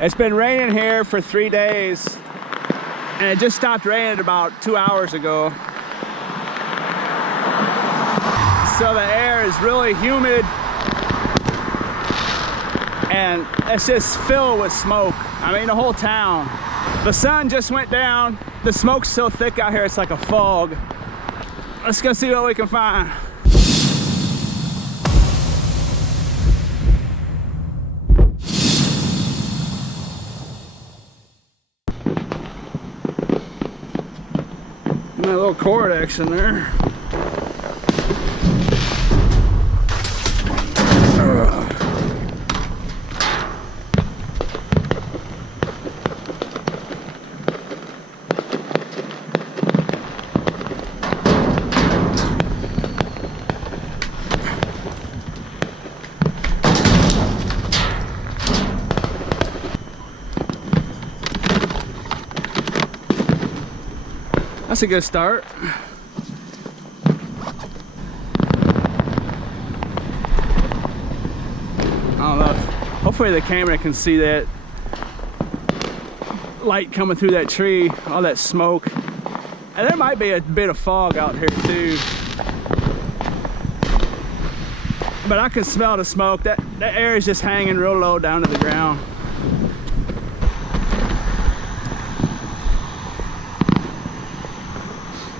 It's been raining here for 3 days, and it just stopped raining about 2 hours ago. So the air is really humid, and it's just filled with smoke. I mean, the whole town. The sun just went down. The smoke's so thick out here, it's like a fog. Let's go see what we can find. My little Cordex in there. That's a good start. I don't know. Hopefully the camera can see that light coming through that tree, all that smoke. And there might be a bit of fog out here too. But I can smell the smoke. That air is just hanging real low down to the ground.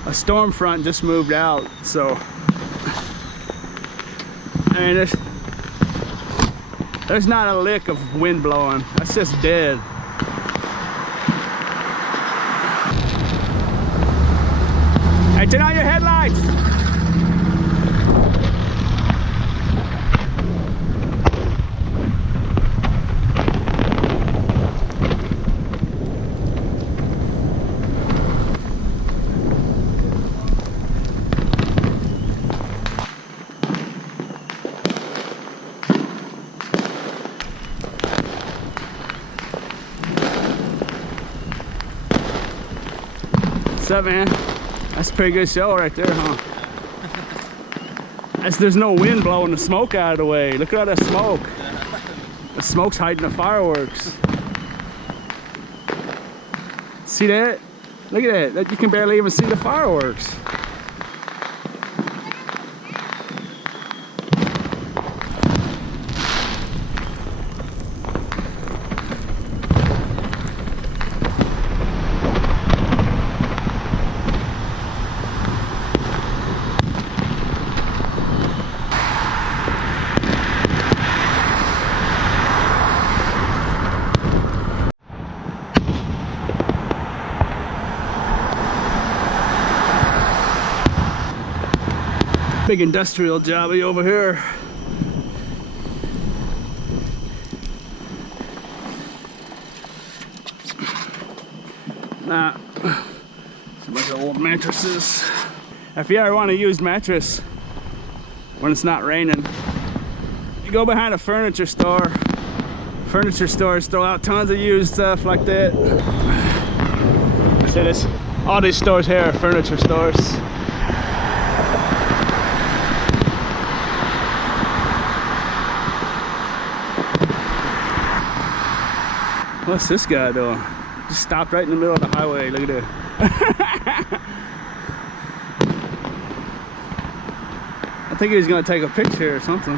A storm front just moved out, so I mean, there's not a lick of wind blowing. That's just dead. Hey, turn on your headlights. What's up, man? That's a pretty good show right there, huh? There's no wind blowing the smoke out of the way. Look at all that smoke. The smoke's hiding the fireworks. See that? Look at that. You can barely even see the fireworks. Big industrial jobby over here. Nah, some bunch of old mattresses. If you ever want a used mattress when it's not raining, you go behind a furniture store. Furniture stores throw out tons of used stuff like that. See this? All these stores here are furniture stores. What's this guy doing? Just stopped right in the middle of the highway. Look at that. I think he was gonna take a picture or something.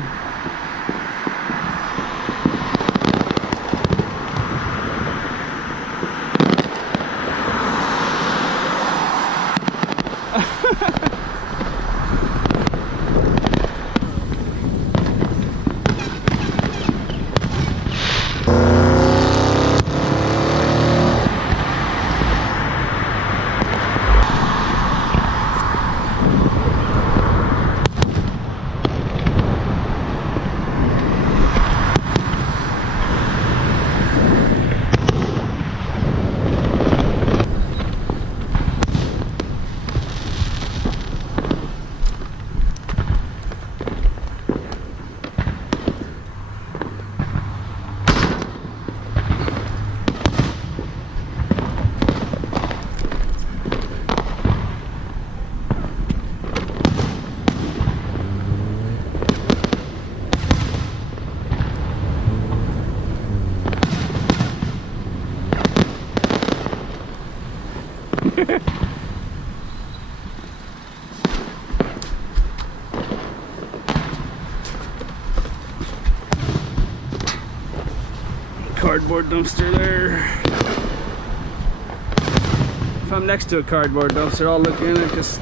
Cardboard dumpster there. If I'm next to a cardboard dumpster, I'll look in it, because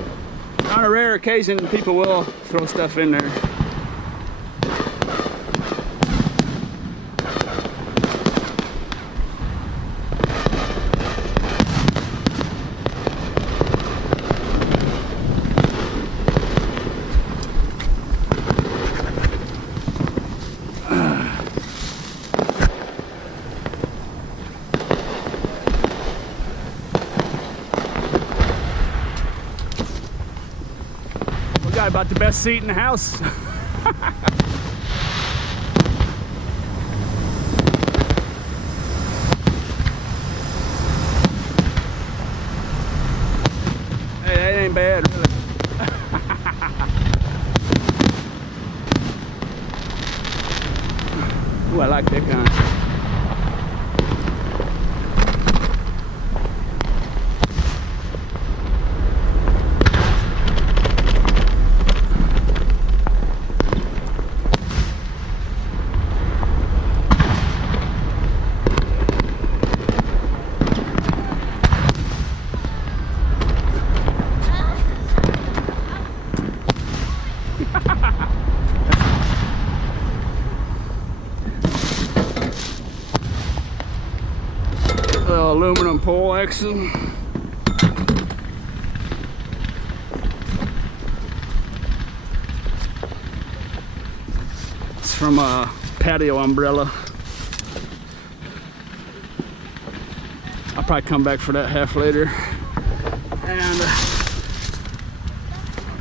on a rare occasion people will throw stuff in there. Got about the best seat in the house. Hey, that ain't bad, really. Ooh, I like that kind. Aluminum pole axle. It's from a patio umbrella. I'll probably come back for that half later. And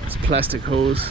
it's plastic hose.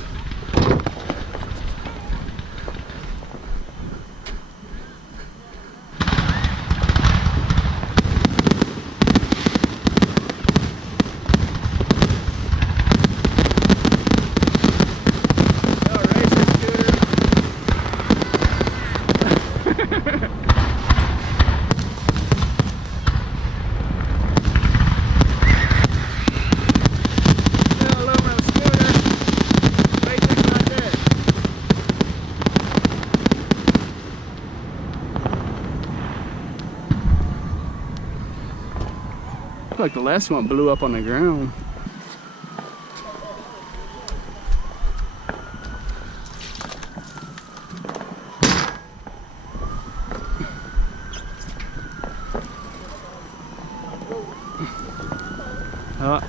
Like the last one blew up on the ground. I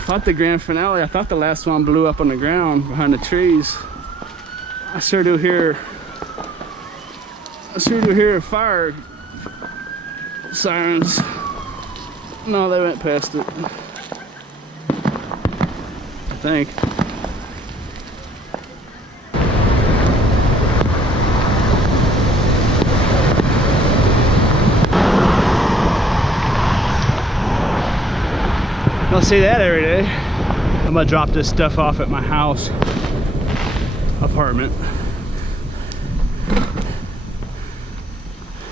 thought the grand finale, I thought the last one blew up on the ground behind the trees. I sure do hear fire sirens. No, they went past it, I think. Don't see that every day. I'm gonna drop this stuff off at my house apartment.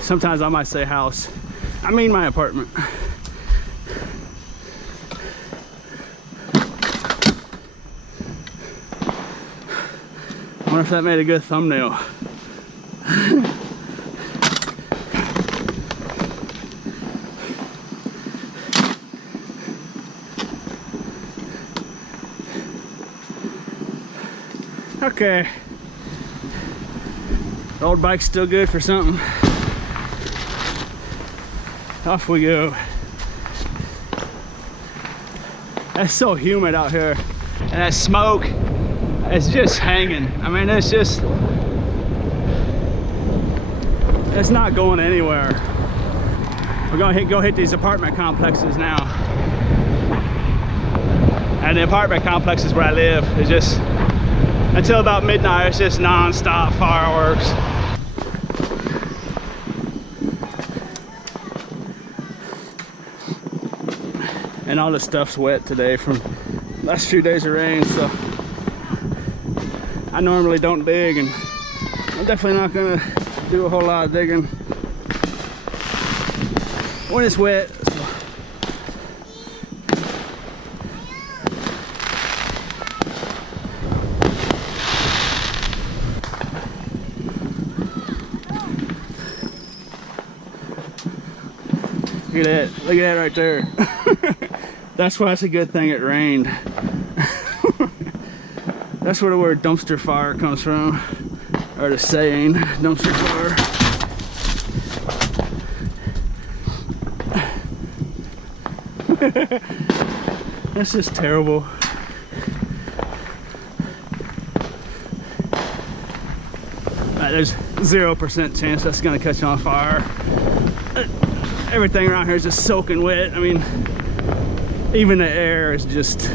Sometimes I might say house. I mean my apartment. I wonder if that made a good thumbnail. Okay. The old bike's still good for something. Off we go. It's so humid out here. And that smoke is just hanging. I mean, it's just, it's not going anywhere. We're gonna go hit these apartment complexes now. And the apartment complexes where I live is just, until about midnight, it's just non-stop fireworks. And all the stuff's wet today from last few days of rain, so I normally don't dig, and I'm definitely not gonna do a whole lot of digging. when it's wet. So. Look at that. Look at that right there. That's why it's a good thing it rained. That's where the word dumpster fire comes from. Or the saying, dumpster fire. That's just terrible. There's 0% chance that's gonna catch on fire. Everything around here is just soaking wet. I mean, even the air is just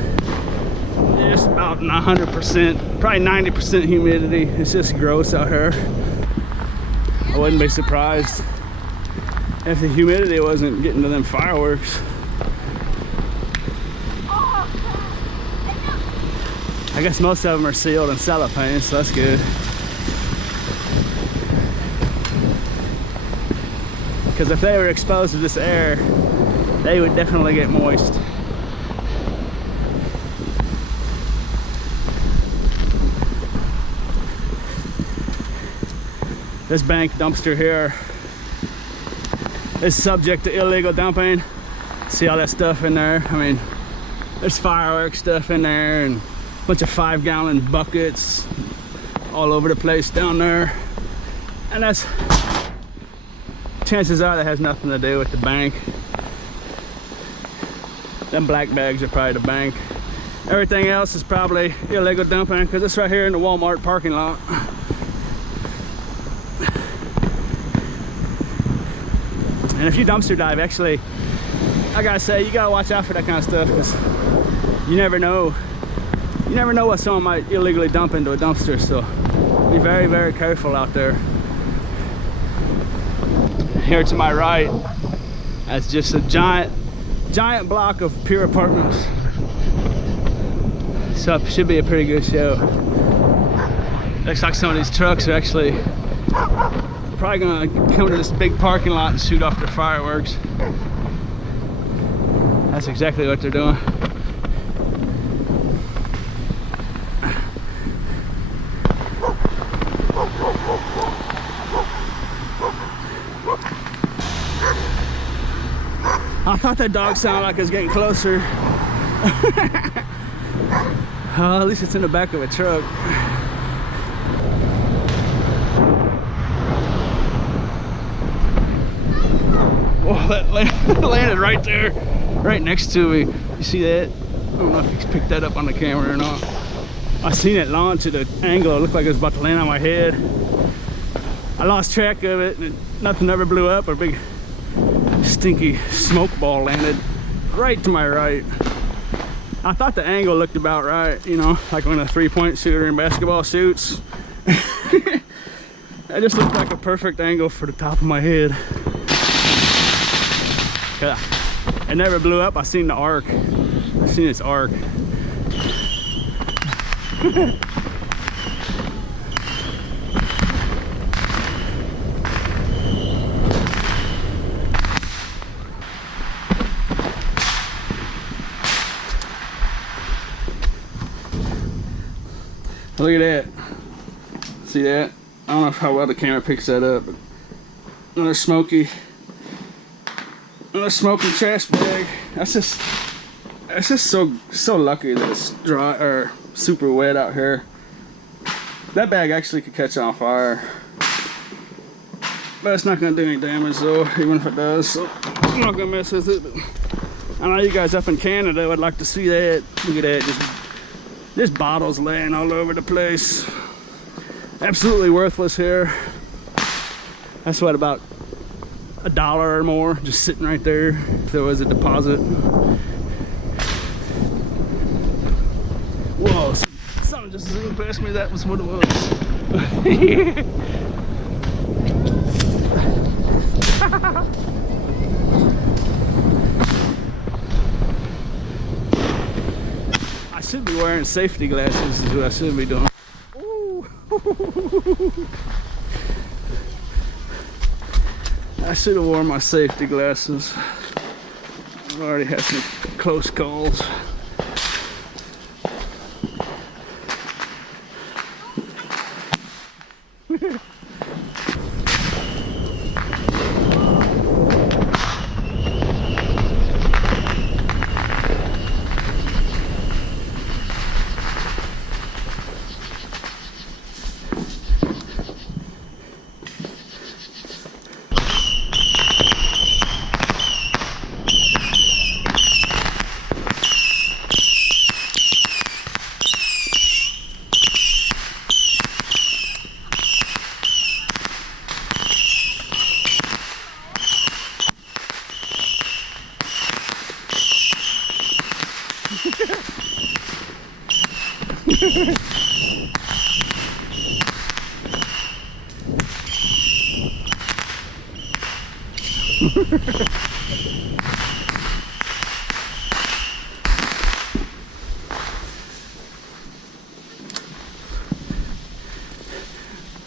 about 100%, probably 90% humidity. It's just gross out here. I wouldn't be surprised if the humidity wasn't getting to them fireworks. I guess most of them are sealed in cellophane, so that's good. Because if they were exposed to this air, they would definitely get moist. This bank dumpster here is subject to illegal dumping. See all that stuff in there? I mean, there's fireworks stuff in there and a bunch of 5-gallon buckets all over the place down there. And that's, chances are that has nothing to do with the bank. Them black bags are probably the bank. Everything else is probably illegal dumping because it's right here in the Walmart parking lot. And if you dumpster dive, actually, I gotta say, you gotta watch out for that kind of stuff because you never know. You never know what someone might illegally dump into a dumpster, so be very, very careful out there. Here to my right, that's just a giant block of pure apartments. So it should be a pretty good show. Looks like some of these trucks are actually probably gonna come to this big parking lot and shoot off their fireworks. That's exactly what they're doing. I thought that dog sounded like it was getting closer. At least it's in the back of a truck. Whoa, that landed right there, right next to me. You see that? I don't know if you can pick that up on the camera or not. I seen it launch at an angle. It looked like it was about to land on my head. I lost track of it, and nothing ever blew up. A big stinky smoke ball landed right to my right. I thought the angle looked about right, you know, like when a three-point shooter in basketball shoots. That just looked like a perfect angle for the top of my head. It never blew up. I seen the arc. I seen its arc. Look at that. See that? I don't know how well the camera picks that up, but another smoky trash bag. That's just so lucky that it's dry or super wet out here. That bag actually could catch on fire, but it's not gonna do any damage though, even if it does. So I'm not gonna mess with it. But I know you guys up in Canada would like to see that. Look at that. Just bottles laying all over the place. Absolutely worthless here. That's what, about $1 or more, just sitting right there. If there was a deposit. Whoa, something just zoomed past me. That was what it was. I should be wearing safety glasses is what I should be doing. Ooh. I should have worn my safety glasses. I've already had some close calls.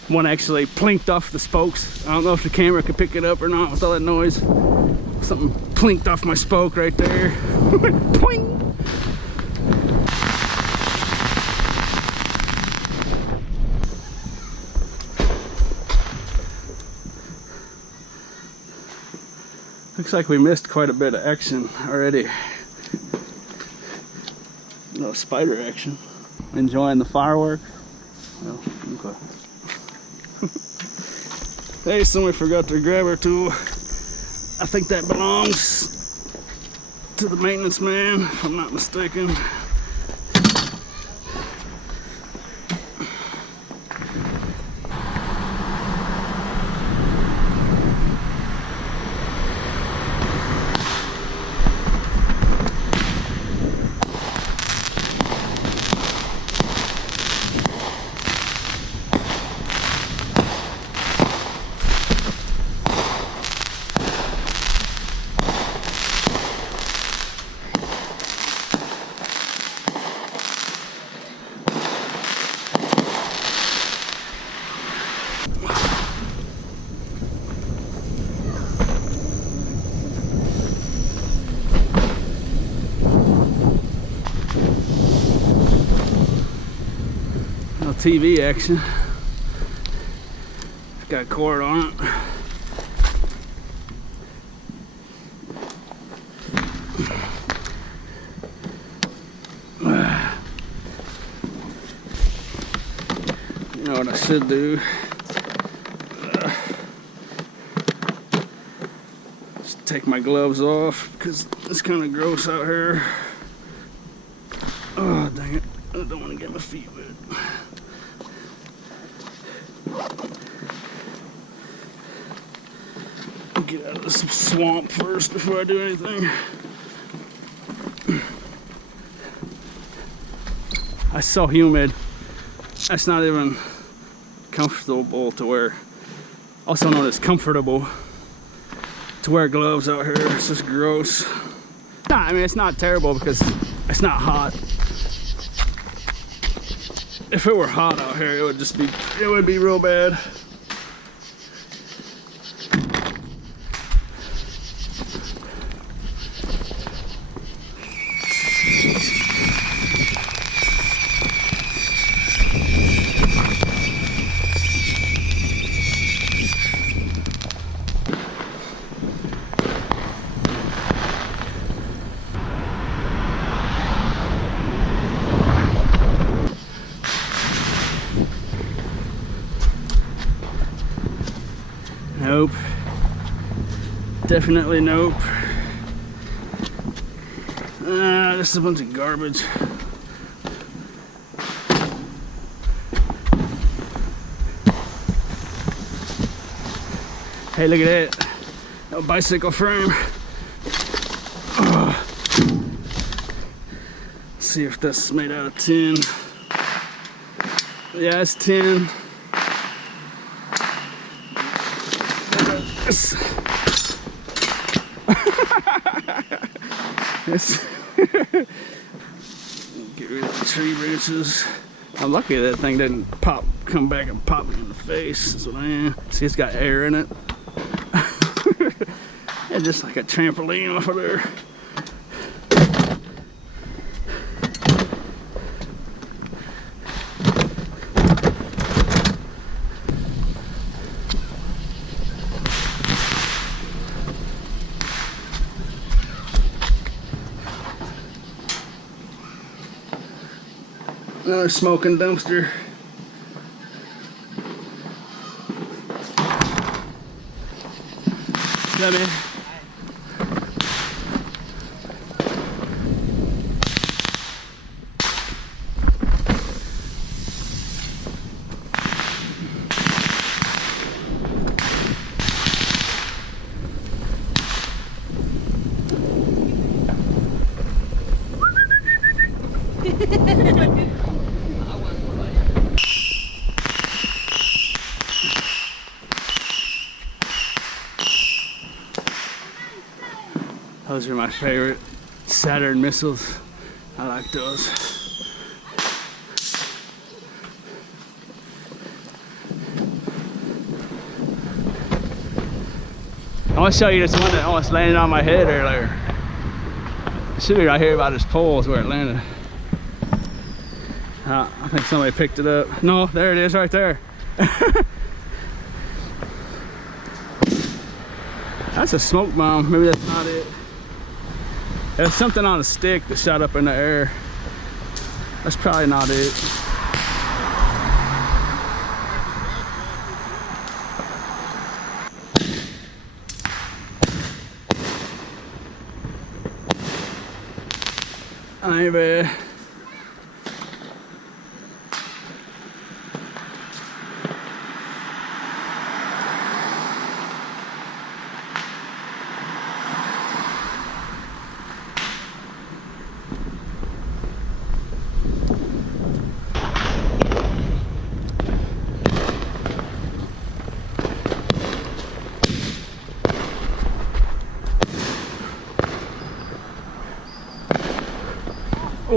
One actually plinked off the spokes. I don't know if the camera could pick it up or not with all that noise. Something plinked off my spoke right there. Poing! Looks like we missed quite a bit of action already. No spider action. Enjoying the fireworks? Oh, okay. Hey, somebody forgot their grabber tool. I think that belongs to the maintenance man, if I'm not mistaken. TV action. It's got a cord on it. You know what I should do? Just take my gloves off because it's kind of gross out here. Oh, dang it. I don't want to get my feet wet. Get out of this swamp first before I do anything. It's so humid. That's not even comfortable to wear. Also known as comfortable to wear gloves out here. It's just gross. Nah, I mean, it's not terrible because it's not hot. If it were hot out here, it would be real bad. Nope. Definitely nope. This is a bunch of garbage. Hey, look at that. A bicycle frame. Let's see if this is made out of tin. Yeah, it's tin. Get rid of the tree branches. I'm lucky that thing didn't come back and pop me in the face. That's what I am. See, it's got air in it. Yeah, just like a trampoline off of there. Another smoking dumpster. Let me. Those are my favorite Saturn missiles. I like those. I want to show you this one that almost landed on my head earlier. It should be right here by this pole is where it landed. I think somebody picked it up. No, there it is right there. That's a smoke bomb. Maybe that's not it. There's something on a stick that shot up in the air. That's probably not it. Ain't bad.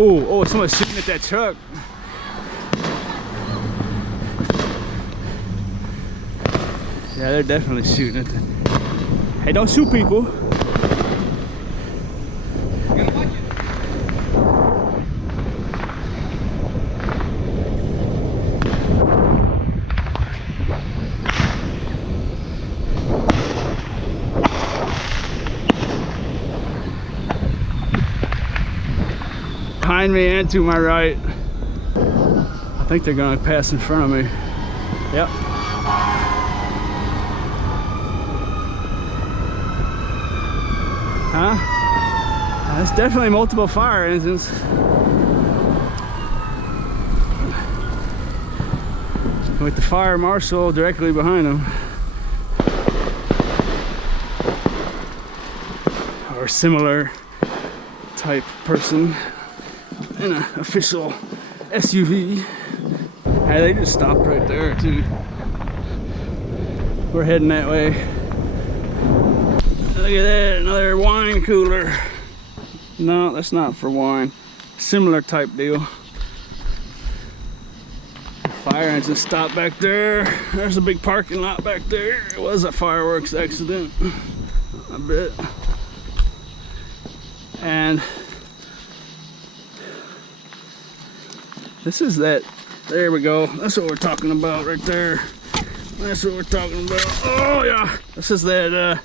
Oh, someone's shooting at that truck. Yeah, they're definitely shooting at that. Hey, don't shoot people. Behind me and to my right. I think they're gonna pass in front of me. Yep. Huh? That's definitely multiple fire engines. With the fire marshal directly behind them. Or similar type person. In an official SUV. Hey, they just stopped right there too. We're heading that way. Look at that, another wine cooler. No, that's not for wine. Similar type deal. Fire engine stopped back there. There's a big parking lot back there. It was a fireworks accident, I bet. And this is that, there we go. That's what we're talking about right there. That's what we're talking about. Oh yeah, this is that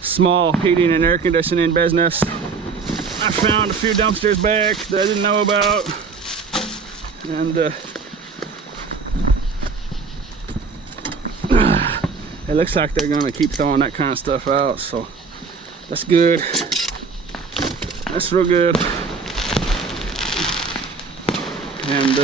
small heating and air conditioning business. I found a few dumpsters back that I didn't know about. And it looks like they're gonna keep throwing that kind of stuff out, so that's good. That's real good. And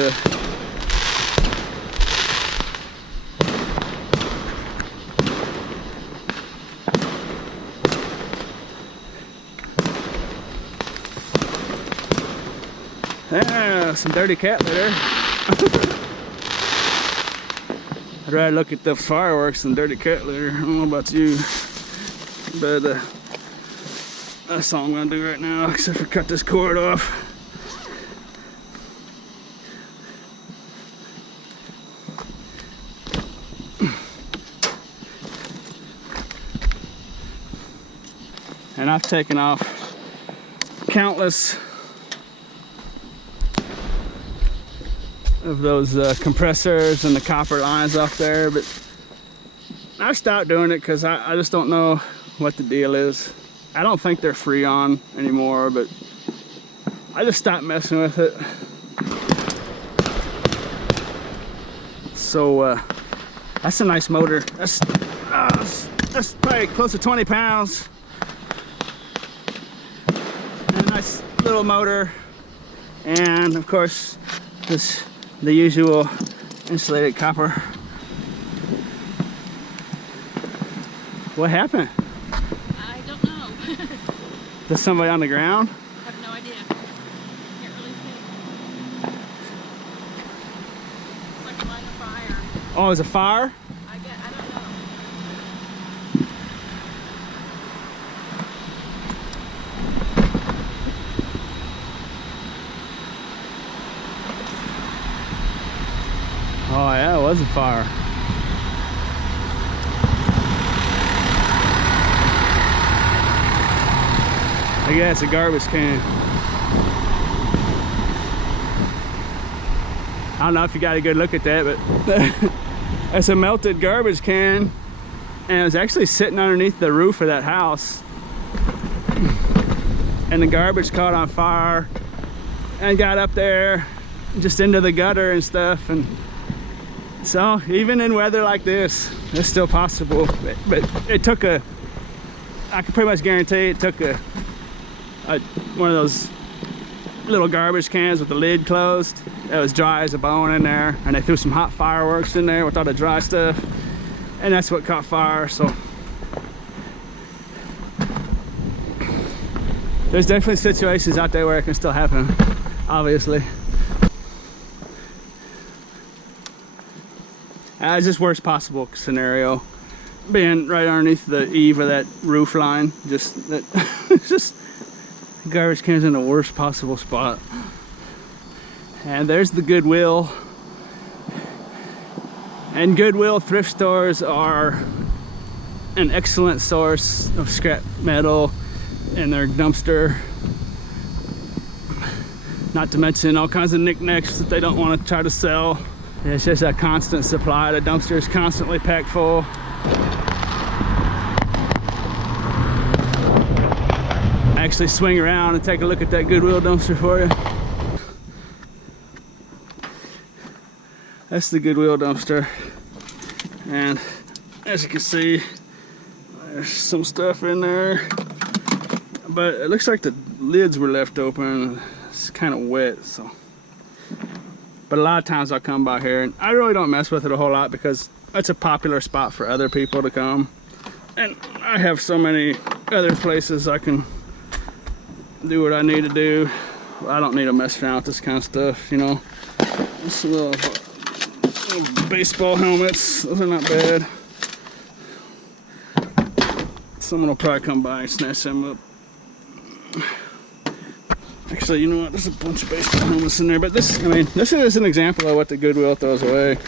yeah, some dirty cat litter. I'd rather look at the fireworks than dirty cat litter. I don't know about you, but that's all I'm gonna do right now, except for cut this cord off. And I've taken off countless of those compressors and the copper lines off there, but I stopped doing it because I just don't know what the deal is. I don't think they're Freon anymore, but I just stopped messing with it. So that's a nice motor. That's probably close to 20 pounds. And a nice little motor, and of course the usual insulated copper. What happened? I don't know. There's somebody on the ground? I have no idea. Can't really see. It's like a line of fire. Oh, it's a fire? I don't know. Oh yeah, it was a fire. I guess a garbage can. I don't know if you got a good look at that, but it's a melted garbage can, and it was actually sitting underneath the roof of that house. And the garbage caught on fire and got up there just into the gutter and stuff. And so even in weather like this, it's still possible. But it took I can pretty much guarantee it took one of those little garbage cans with the lid closed. It was dry as a bone in there, and they threw some hot fireworks in there with all the dry stuff, and that's what caught fire. So there's definitely situations out there where it can still happen, obviously. It's just worst possible scenario, being right underneath the eave of that roof line. Just that just garbage cans in the worst possible spot. And there's the Goodwill. And Goodwill thrift stores are an excellent source of scrap metal in their dumpster. Not to mention all kinds of knickknacks that they don't want to try to sell. It's just a constant supply. The dumpster is constantly packed full. Actually swing around and take a look at that Goodwill dumpster for you. That's the Goodwill dumpster, and as you can see, there's some stuff in there, but it looks like the lids were left open. It's kind of wet, so. But a lot of times I'll come by here, and I really don't mess with it a whole lot because it's a popular spot for other people to come, and I have so many other places I can do what I need to do. I don't need to mess around with this kind of stuff, you know. This little baseball helmets, those are not bad. Someone will probably come by and snatch them up. Actually, you know what, there's a bunch of baseball helmets in there, but this, I mean, this is an example of what the Goodwill throws away.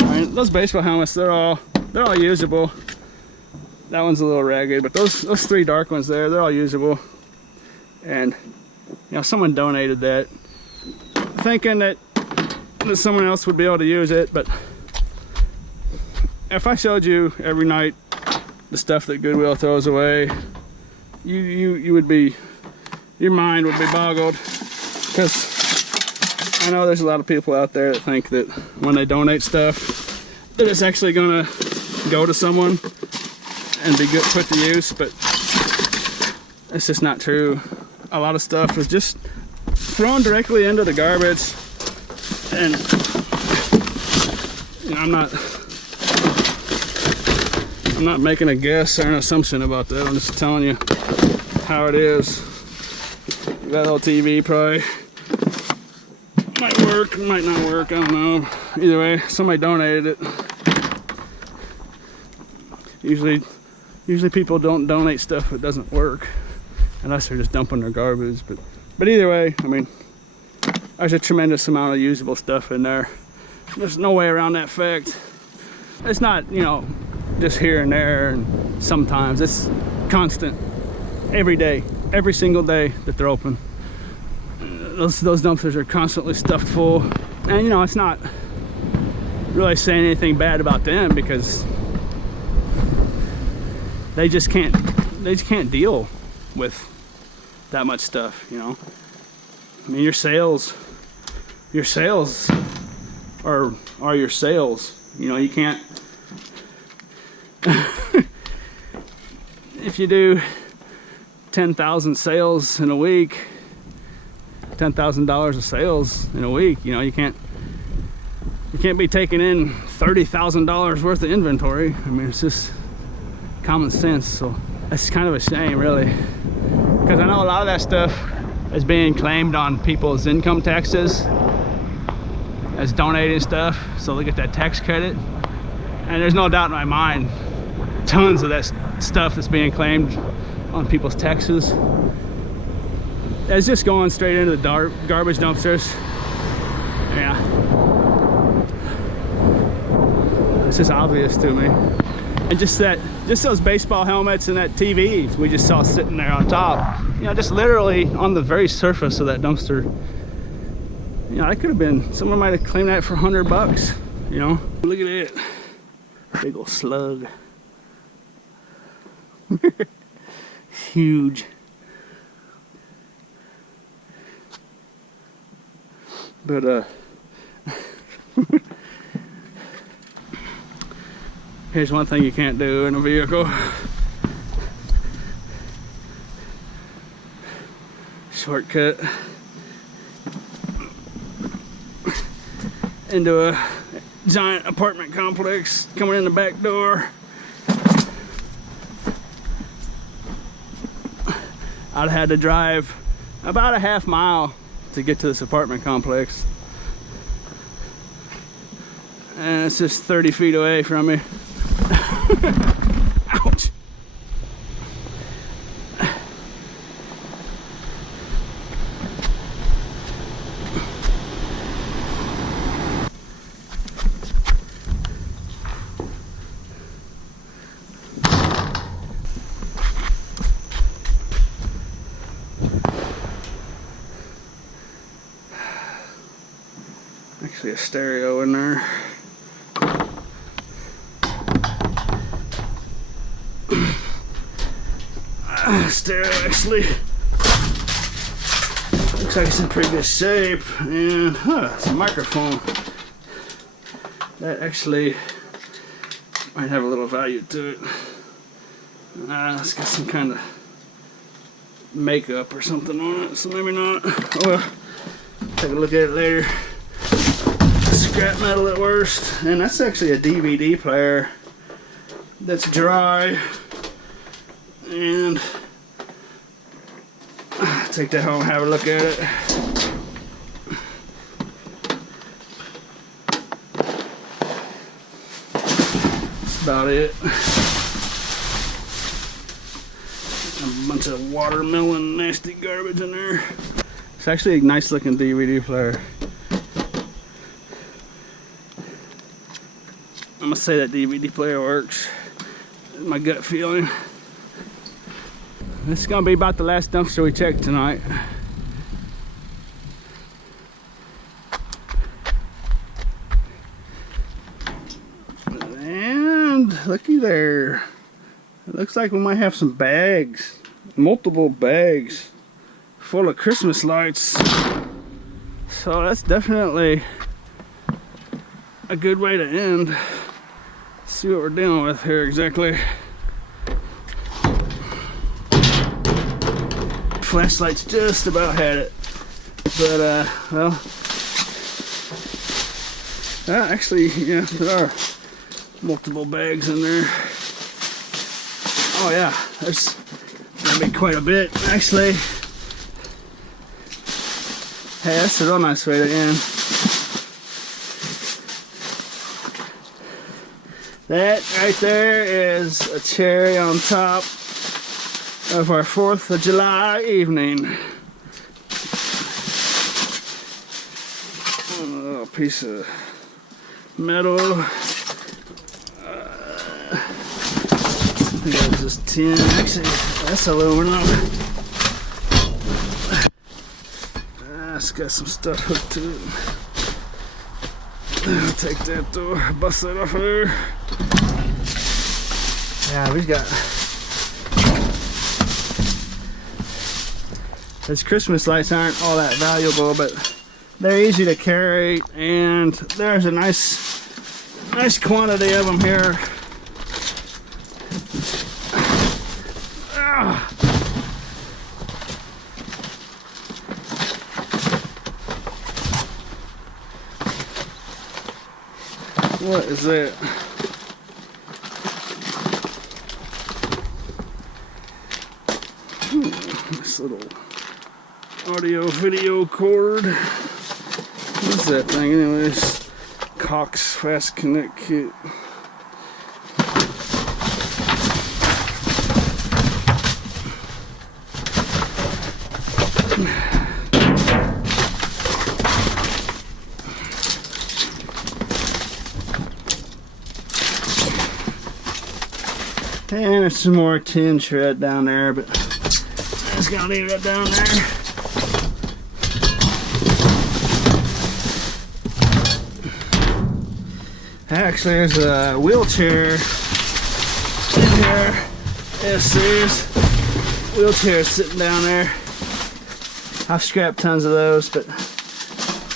I mean, those baseball helmets, they're all usable. That one's a little ragged, but those three dark ones there, they're all usable. And you know, someone donated that thinking that someone else would be able to use it. But if I showed you every night the stuff that Goodwill throws away, you would be, your mind would be boggled, because I know there's a lot of people out there that think that when they donate stuff that it's actually gonna go to someone and be good, put to use, but it's just not true. A lot of stuff is just thrown directly into the garbage, and you know, I'm not making a guess or an assumption about that. I'm just telling you how it is. That little TV probably might work, might not work, I don't know. Either way, somebody donated it. Usually people don't donate stuff that doesn't work unless they're just dumping their garbage. But either way, I mean, there's a tremendous amount of usable stuff in there. There's no way around that fact. It's not, you know, just here and there and sometimes. It's constant. every day, every single day that they're open. Those dumpsters are constantly stuffed full. And you know, it's not really saying anything bad about them because they just can't deal with that much stuff, you know. I mean, your sales are your sales. You know, you can't if you do 10,000 sales in a week, $10,000 of sales in a week, you know, you can't be taking in $30,000 worth of inventory. I mean, it's just common sense. So that's kind of a shame, really, because I know a lot of that stuff is being claimed on people's income taxes as donating stuff, so they get that tax credit. And there's no doubt in my mind, tons of that stuff that's being claimed on people's taxes is just going straight into the garbage dumpsters. Yeah, it's just obvious to me. And just those baseball helmets and that TV we just saw sitting there on top, you know, just literally on the very surface of that dumpster. You know, that could have been, someone might have claimed that for $100, you know. Look at it, big old slug. Huge. But here's one thing you can't do in a vehicle. Shortcut into a giant apartment complex, coming in the back door. I'd had to drive about a half mile to get to this apartment complex, and it's just 30 feet away from me. Ouch. Actually a stereo in there. Stereo actually looks like it's in pretty good shape, and it's a microphone that actually might have a little value to it. It's got some kind of makeup or something on it, so maybe not. Oh well, take a look at it later. Scrap metal at worst. And that's actually a DVD player that's dry, and take that home and have a look at it. That's about it. A bunch of watermelon nasty garbage in there. It's actually a nice looking DVD player. I'm gonna say that DVD player works. That's my gut feeling. This is gonna be about the last dumpster we checked tonight. And looky there. It looks like we might have some bags, multiple bags full of Christmas lights. So that's definitely a good way to end. Let's see what we're dealing with here exactly. Flashlight's just about had it, but well, actually, yeah, there are multiple bags in there. Oh yeah, there's gonna be quite a bit actually. Hey, that's a real nice way to end. That right there is a cherry on top of our 4th of July evening. A little piece of metal. There's this tin. Actually, that's aluminum. It's got some stuff hooked to it. I'll take that door, bust that off of there. Yeah, we've got. These Christmas lights aren't all that valuable, but they're easy to carry, and there's a nice quantity of them here. What is that? This little audio video cord. What's that thing anyways? Cox Fast Connect Kit. And there's some more tin shred down there, but I'm just gonna leave it down there. Actually, there's a wheelchair in here. Yes, there's wheelchairs sitting down there. I've scrapped tons of those, but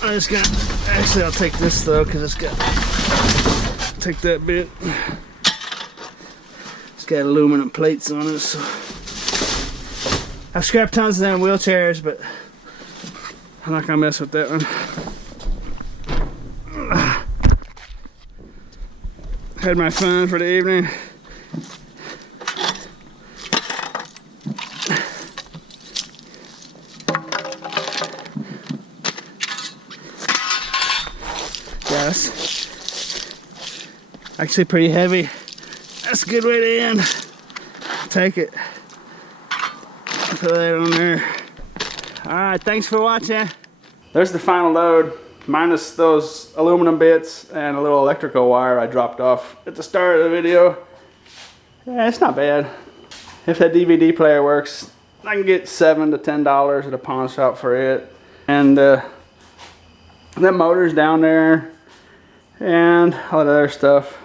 I just got. Actually, I'll take this though, because it's got. Take that bit. It's got aluminum plates on it, so I've scrapped tons of them wheelchairs, but I'm not gonna mess with that one. Had my fun for the evening. Yes. Actually pretty heavy. That's a good way to end. Take it. Put that on there. Alright, thanks for watching. There's the final load, minus those aluminum bits and a little electrical wire I dropped off at the start of the video. Yeah, it's not bad. If that DVD player works, I can get $7 to $10 at a pawn shop for it. And that motor's down there and all that other stuff.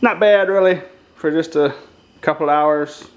Not bad really for just a couple hours